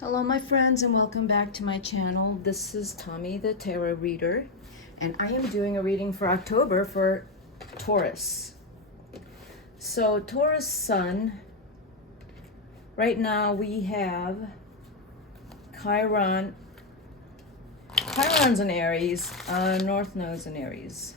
Hello my friends and welcome back to my channel. This is Tommy the Tarot Reader and I am doing a reading for October for Taurus. So Taurus Sun, right now we have Chiron. Chiron's in Aries, North Node's in Aries.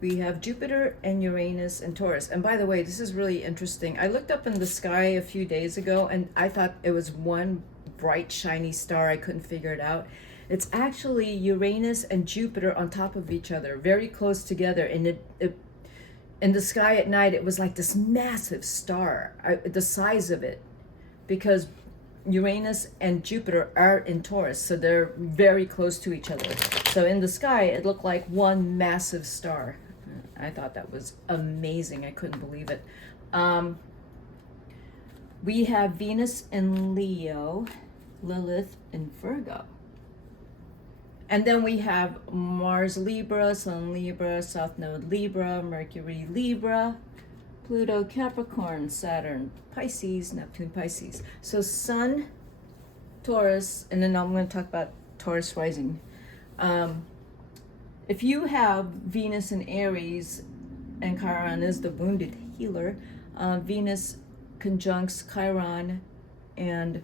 We have Jupiter and Uranus and Taurus. And by the way, this is really interesting. I looked up in the sky a few days ago and I thought it was one bright shiny star. I couldn't figure it out. It's actually Uranus and Jupiter on top of each other, very close together. And it in the sky at night, it was like this massive star, the size of it, because Uranus and Jupiter are in Taurus, so they're very close to each other. So in the sky, it looked like one massive star. I thought that was amazing. I couldn't believe it. We have Venus in Leo, Lilith in Virgo. And then we have Mars Libra, Sun Libra, South Node Libra, Mercury Libra, Pluto Capricorn, Saturn Pisces, Neptune Pisces. So Sun, Taurus, and then I'm going to talk about Taurus rising. If you have Venus in Aries, and Chiron is the wounded healer, Venus conjuncts Chiron and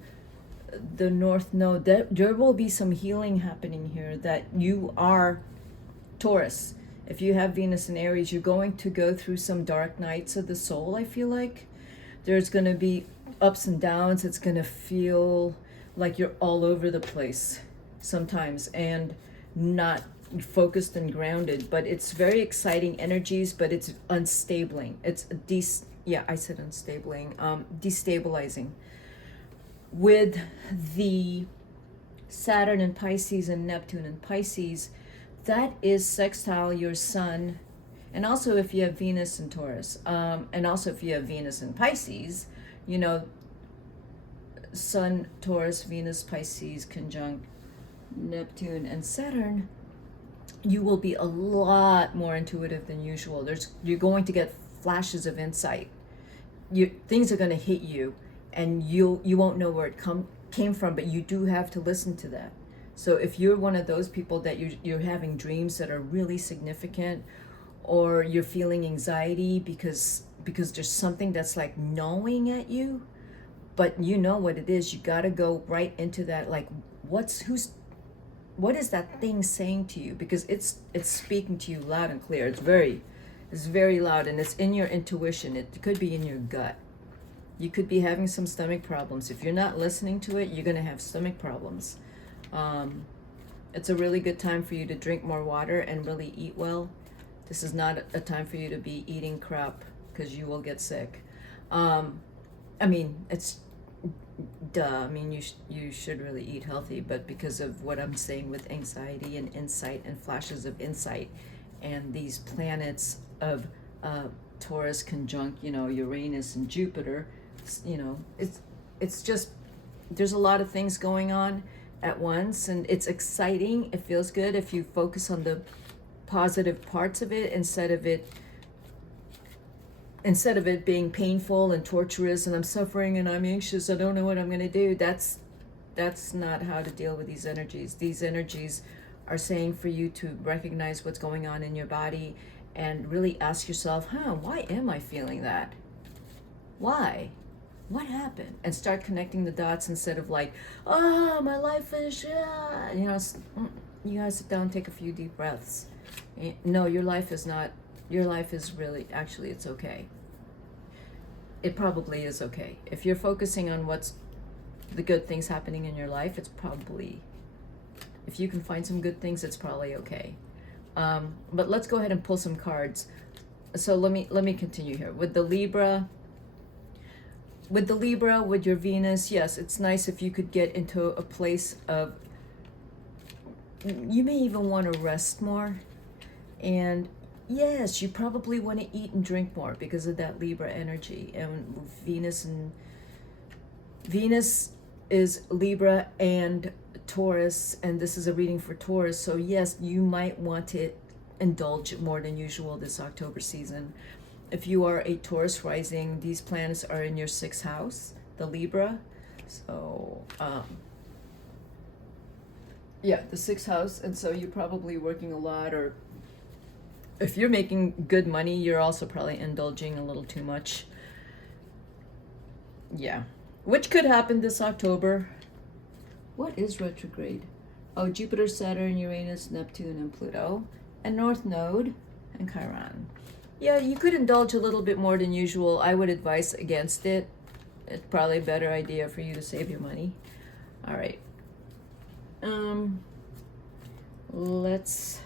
the North Node, there will be some healing happening here, that you are Taurus. If you have Venus in Aries, you're going to go through some dark nights of the soul. I feel like there's going to be ups and downs. It's going to feel like you're all over the place sometimes and not focused and grounded, but it's very exciting energies, but it's unstabling. It's destabilizing. With the Saturn in Pisces and Neptune in Pisces, that is sextile your sun. And also if you have Venus in Taurus, and also if you have Venus in Pisces, you know, Sun, Taurus, Venus, Pisces conjunct Neptune and Saturn, you will be a lot more intuitive than usual. You're going to get flashes of insight. Things are going to hit you, and you won't know where it came from, but you do have to listen to that. So if you're one of those people that you're having dreams that are really significant, or you're feeling anxiety because there's something that's like gnawing at you, but you know what it is, you got to go right into that, like what is that thing saying to you? Because it's speaking to you loud and clear. It's very loud, and it's in your intuition. It could be in your gut. You could be having some stomach problems. If you're not listening to it, you're going to have stomach problems. It's a really good time for you to drink more water and really eat well. This is not a time for you to be eating crap, because you will get sick. It's duh. I mean, you should really eat healthy, but because of what I'm saying with anxiety and insight and flashes of insight, and these planets of Taurus conjunct, Uranus and Jupiter, it's just, there's a lot of things going on at once, and it's exciting. It feels good if you focus on the positive parts of it instead of it being painful and torturous, and I'm suffering and I'm anxious, I don't know what I'm going to do. That's not how to deal with these energies. These energies are saying for you to recognize what's going on in your body and really ask yourself, why am I feeling that? Why? What happened? And start connecting the dots instead of like, oh, my life is, you gotta sit down and take a few deep breaths. No, your life is really, actually, it's okay. It probably is okay. If you're focusing on what's the good things happening in your life, it's probably, if you can find some good things, it's probably okay. But let's go ahead and pull some cards. So let me continue here. With the Libra, with your Venus, yes, it's nice if you could get into a place of, you may even want to rest more. And yes, you probably want to eat and drink more because of that Libra energy. And Venus is Libra and Taurus, and this is a reading for Taurus. So yes, you might want to indulge more than usual this October season. If you are a Taurus rising, these planets are in your 6th house, the Libra. So Yeah, the sixth house, and so you're probably working a lot, or if you're making good money, you're also probably indulging a little too much. Yeah, which could happen this October. What is retrograde? Oh, Jupiter, Saturn, Uranus, Neptune, and Pluto, and North Node, and Chiron. Yeah, you could indulge a little bit more than usual. I would advise against it. It's probably a better idea for you to save your money. All right. Let's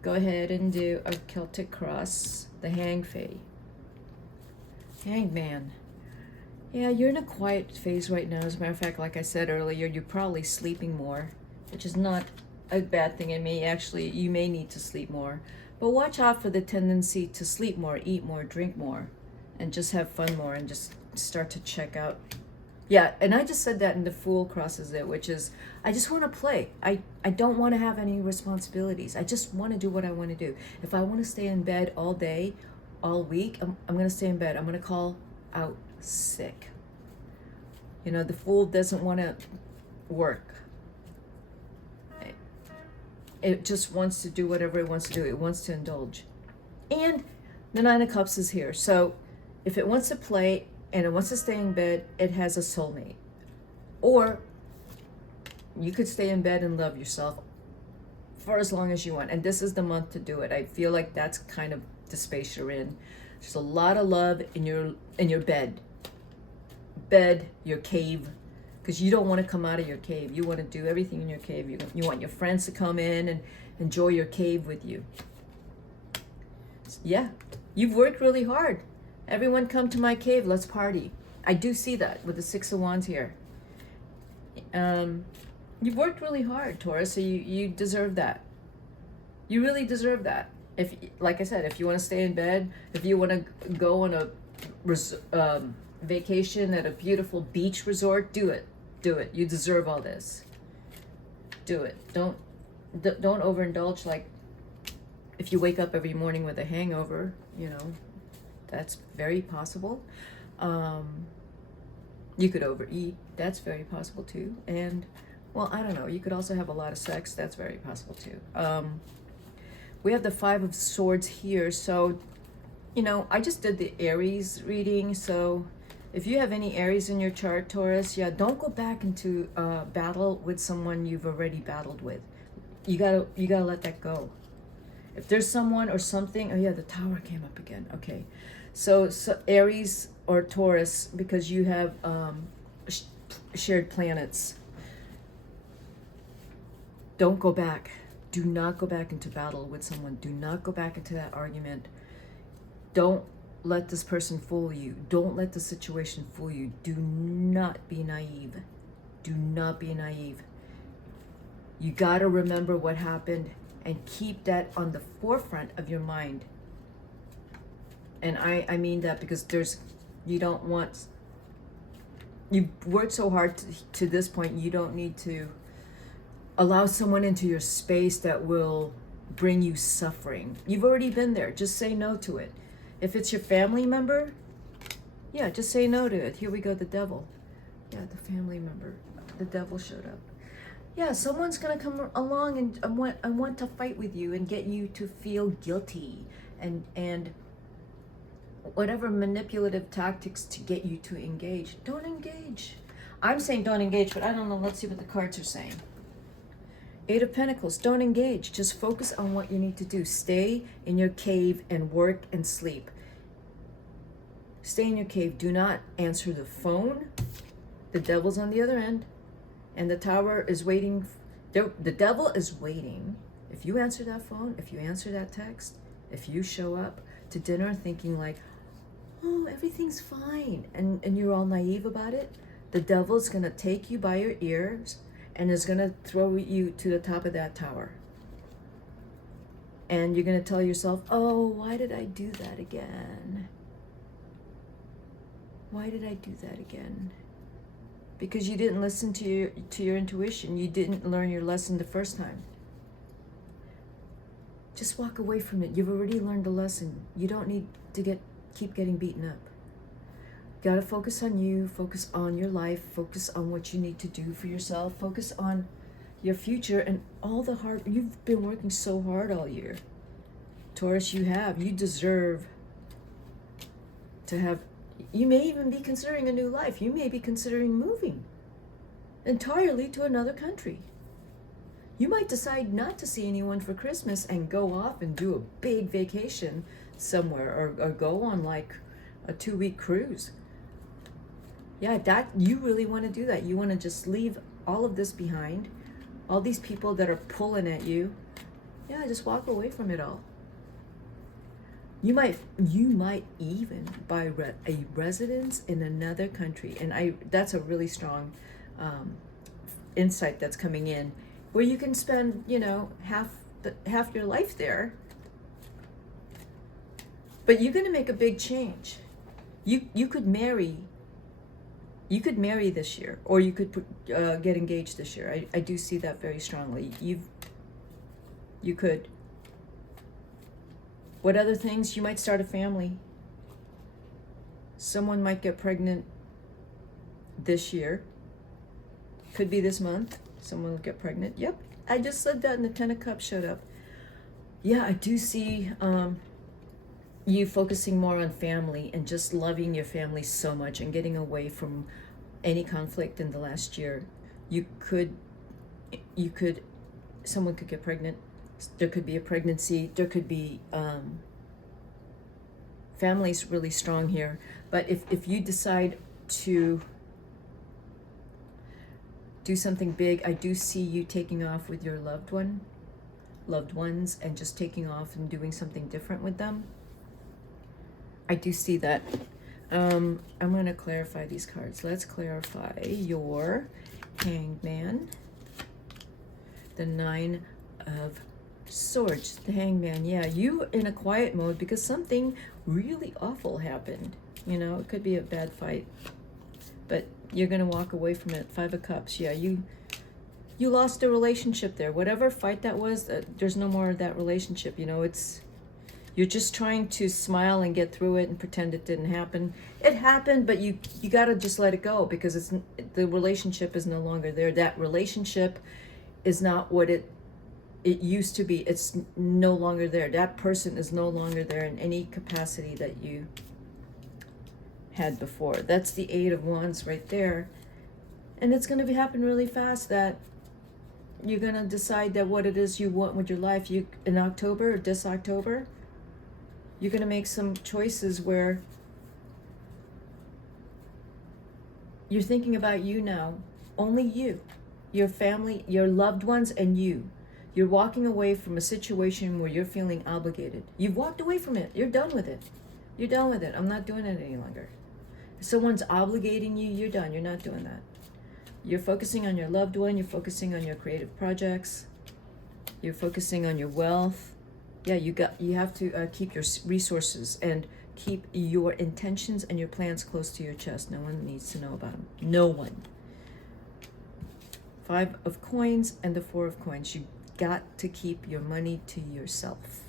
go ahead and do a Celtic cross, the Hanged Fae. Hanged Man. Yeah, you're in a quiet phase right now. As a matter of fact, like I said earlier, you're probably sleeping more, which is not a bad thing. It may actually, you may need to sleep more. But watch out for the tendency to sleep more, eat more, drink more, and just have fun more, and just start to check out. Yeah, and I just said that, and the Fool crosses it, which is, I just want to play. I don't want to have any responsibilities. I just want to do what I want to do. If I want to stay in bed all day, all week, I'm going to stay in bed. I'm going to call out sick. You know, the Fool doesn't want to work. It just wants to do whatever it wants to do. It wants to indulge. And the Nine of Cups is here. So if it wants to play and it wants to stay in bed, it has a soulmate. Or you could stay in bed and love yourself for as long as you want. And this is the month to do it. I feel like that's kind of the space you're in. There's a lot of love in your bed. Your cave. Because you don't want to come out of your cave. You want to do everything in your cave. You want your friends to come in and enjoy your cave with you. Yeah, you've worked really hard. Everyone come to my cave, let's party. I do see that with the Six of Wands here. You've worked really hard, Taurus, so you deserve that. You really deserve that. If, like I said, if you want to stay in bed, if you want to go on a vacation at a beautiful beach resort, do it. Do it. You deserve all this. Do it. Don't overindulge. Like, if you wake up every morning with a hangover, you know, that's very possible. You could overeat. That's very possible too. And, well, I don't know. You could also have a lot of sex. That's very possible too. We have the Five of Swords here. So, you know, I just did the Aries reading. So if you have any Aries in your chart, Taurus, yeah, don't go back into battle with someone you've already battled with. You gotta let that go. If there's someone or something, oh yeah, the Tower came up again. Okay, so Aries or Taurus, because you have shared planets. Don't go back. Do not go back into battle with someone. Do not go back into that argument. Don't let this person fool you. Don't let the situation fool you. Do not be naive. Do not be naive. You got to remember what happened and keep that on the forefront of your mind. And I mean that because you don't want, you've worked so hard to this point, you don't need to allow someone into your space that will bring you suffering. You've already been there. Just say no to it. If it's your family member, yeah, just say no to it. Here we go, the devil. Yeah, the family member. The devil showed up. Yeah, someone's going to come along and want to fight with you and get you to feel guilty and whatever manipulative tactics to get you to engage. Don't engage. I'm saying don't engage, but I don't know. Let's see what the cards are saying. Eight of Pentacles, don't engage. Just focus on what you need to do. Stay in your cave and work and sleep. Stay in your cave. Do not answer the phone. The devil's on the other end. And the Tower is waiting. The devil is waiting. If you answer that phone, if you answer that text, if you show up to dinner thinking like, oh, everything's fine, and you're all naive about it, the devil's going to take you by your ears and is going to throw you to the top of that tower. And you're going to tell yourself, oh, why did I do that again? Why did I do that again? Because you didn't listen to your intuition. You didn't learn your lesson the first time. Just walk away from it. You've already learned a lesson. You don't need to keep getting beaten up. got to focus on you, focus on your life, focus on what you need to do for yourself, focus on your future and all the hard, you've been working so hard all year. Taurus, you deserve to have, you may even be considering a new life. You may be considering moving entirely to another country. You might decide not to see anyone for Christmas and go off and do a big vacation somewhere, or go on like a 2-week cruise. Yeah, that you really want to do that. You want to just leave all of this behind, all these people that are pulling at you. Yeah, just walk away from it all. You might even buy a residence in another country, and that's a really strong insight that's coming in, where you can spend half your life there, but you're going to make a big change. You could marry this year, or you could get engaged this year. I do see that very strongly. You could. What other things? You might start a family. Someone might get pregnant this year. Could be this month. Someone will get pregnant. Yep, I just said that, and the 10 of Cups showed up. Yeah, I do see you focusing more on family and just loving your family so much and getting away from any conflict in the last year. Someone could get pregnant. There could be a pregnancy. There could be family's really strong here. But if you decide to do something big, I do see you taking off with your loved ones, and just taking off and doing something different with them. I do see that. I'm going to clarify these cards. Let's clarify your Hangman, the 9 of Swords, the Hangman. Yeah, you in a quiet mode because something really awful happened. It could be a bad fight, but you're going to walk away from it. 5 of Cups. Yeah, you lost a relationship there. Whatever fight that was, there's no more of that relationship. You're just trying to smile and get through it and pretend it didn't happen. It happened, but you got to just let it go, because the relationship is no longer there. That relationship is not what it used to be. It's no longer there. That person is no longer there in any capacity that you had before. That's the 8 of Wands right there. And it's going to happen really fast, that you're going to decide that what it is you want with your life. In October, or this October, you're going to make some choices where you're thinking about you now. Only you, your family, your loved ones, and you. You're walking away from a situation where you're feeling obligated. You've walked away from it. You're done with it. You're done with it. I'm not doing it any longer. If someone's obligating you, you're done. You're not doing that. You're focusing on your loved one. You're focusing on your creative projects. You're focusing on your wealth. Yeah, you have to keep your resources and keep your intentions and your plans close to your chest. No one needs to know about them. No one. 5 of Coins and the 4 of Coins. You got to keep your money to yourself.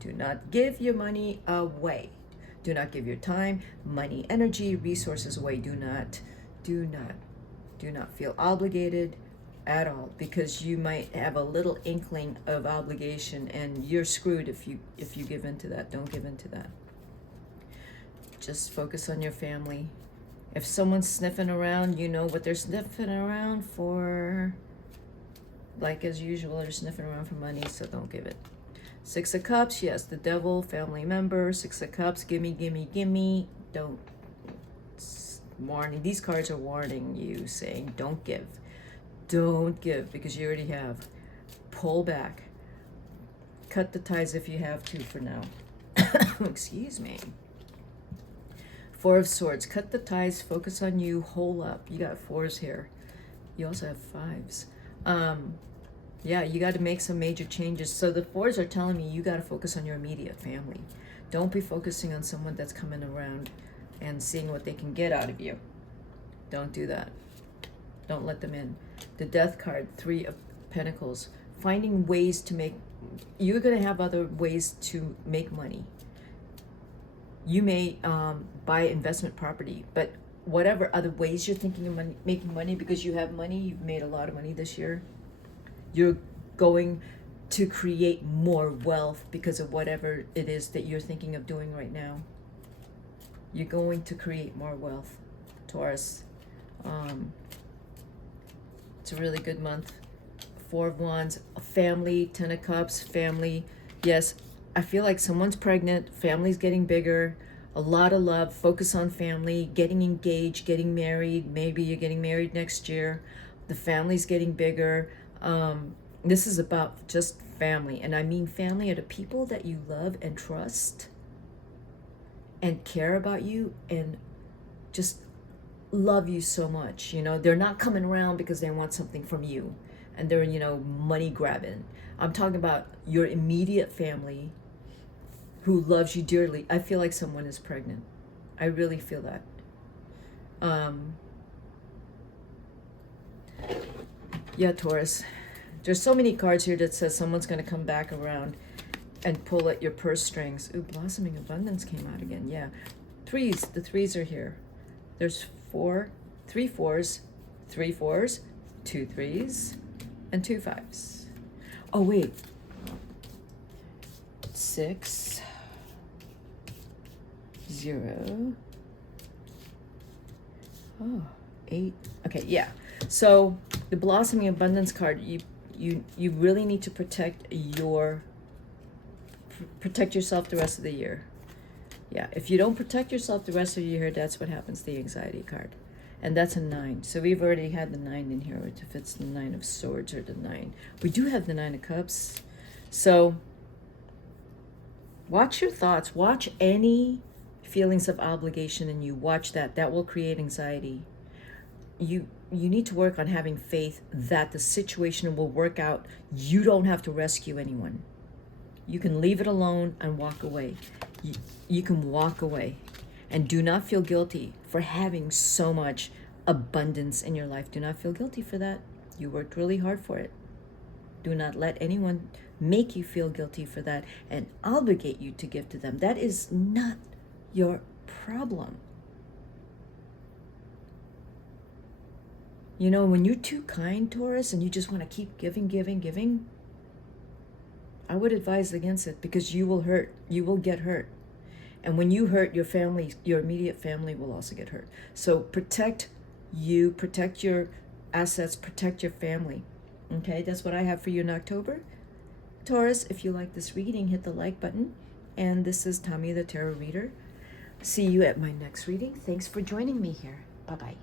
Do not give your money away. Do not give your time, money, energy, resources away. Do not feel obligated at all, because you might have a little inkling of obligation, and you're screwed if you give in to that. Don't give in to that. Just focus on your family. If someone's sniffing around, you know what they're sniffing around for. Like as usual, they're sniffing around for money, so don't give it. 6 of Cups, yes, the devil, family member. 6 of Cups, gimme, gimme, gimme. Don't. Warning. These cards are warning you, saying don't give. Don't give, because you already have. Pull back. Cut the ties if you have to for now. Excuse me. 4 of Swords. Cut the ties. Focus on you. Hole up. You got 4s here. You also have 5s. Yeah, you got to make some major changes. So the 4s are telling me you got to focus on your immediate family. Don't be focusing on someone that's coming around and seeing what they can get out of you. Don't do that. Don't let them in. The Death card, 3 of Pentacles. Finding ways to make... You're going to have other ways to make money. You may buy investment property, but whatever other ways you're thinking of money, making money, because you have money, you've made a lot of money this year. You're going to create more wealth because of whatever it is that you're thinking of doing right now. You're going to create more wealth, Taurus. It's a really good month. 4 of Wands, family, 10 of Cups, family. Yes, I feel like someone's pregnant, family's getting bigger, a lot of love, focus on family, getting engaged, getting married. Maybe you're getting married next year. The family's getting bigger. This is about just family. And I mean family are the people that you love and trust and care about you and just love you so much. You know, they're not coming around because they want something from you and they're, you know, money grabbing. I'm talking about your immediate family who loves you dearly. I feel like someone is pregnant. I really feel that. Yeah, Taurus. There's so many cards here that says someone's going to come back around and pull at your purse strings. Ooh, Blossoming Abundance came out again. Yeah. Threes. The threes are here. There's 3 fours, 2 threes, and 2 5s. Oh, wait. 6, 0. Oh, 8. Okay, yeah. So the Blossoming Abundance card, you really need to protect yourself the rest of the year. Yeah, if you don't protect yourself the rest of the year, that's what happens, the Anxiety card. And that's a 9. So we've already had the 9 in here, if it's the 9 of Swords or the 9. We do have the 9 of Cups. So watch your thoughts. Watch any feelings of obligation in you. Watch that. That will create anxiety. You need to work on having faith that the situation will work out. You don't have to rescue anyone. You can leave it alone and walk away. You can walk away. And do not feel guilty for having so much abundance in your life. Do not feel guilty for that. You worked really hard for it. Do not let anyone make you feel guilty for that and obligate you to give to them. That is not your problem. You know, when you're too kind, Taurus, and you just want to keep giving, I would advise against it, because you will hurt. You will get hurt. And when you hurt, your family, your immediate family will also get hurt. So protect you, protect your assets, protect your family. Okay, that's what I have for you in October. Taurus, if you like this reading, hit the like button. And this is Tommy the Tarot Reader. See you at my next reading. Thanks for joining me here. Bye-bye.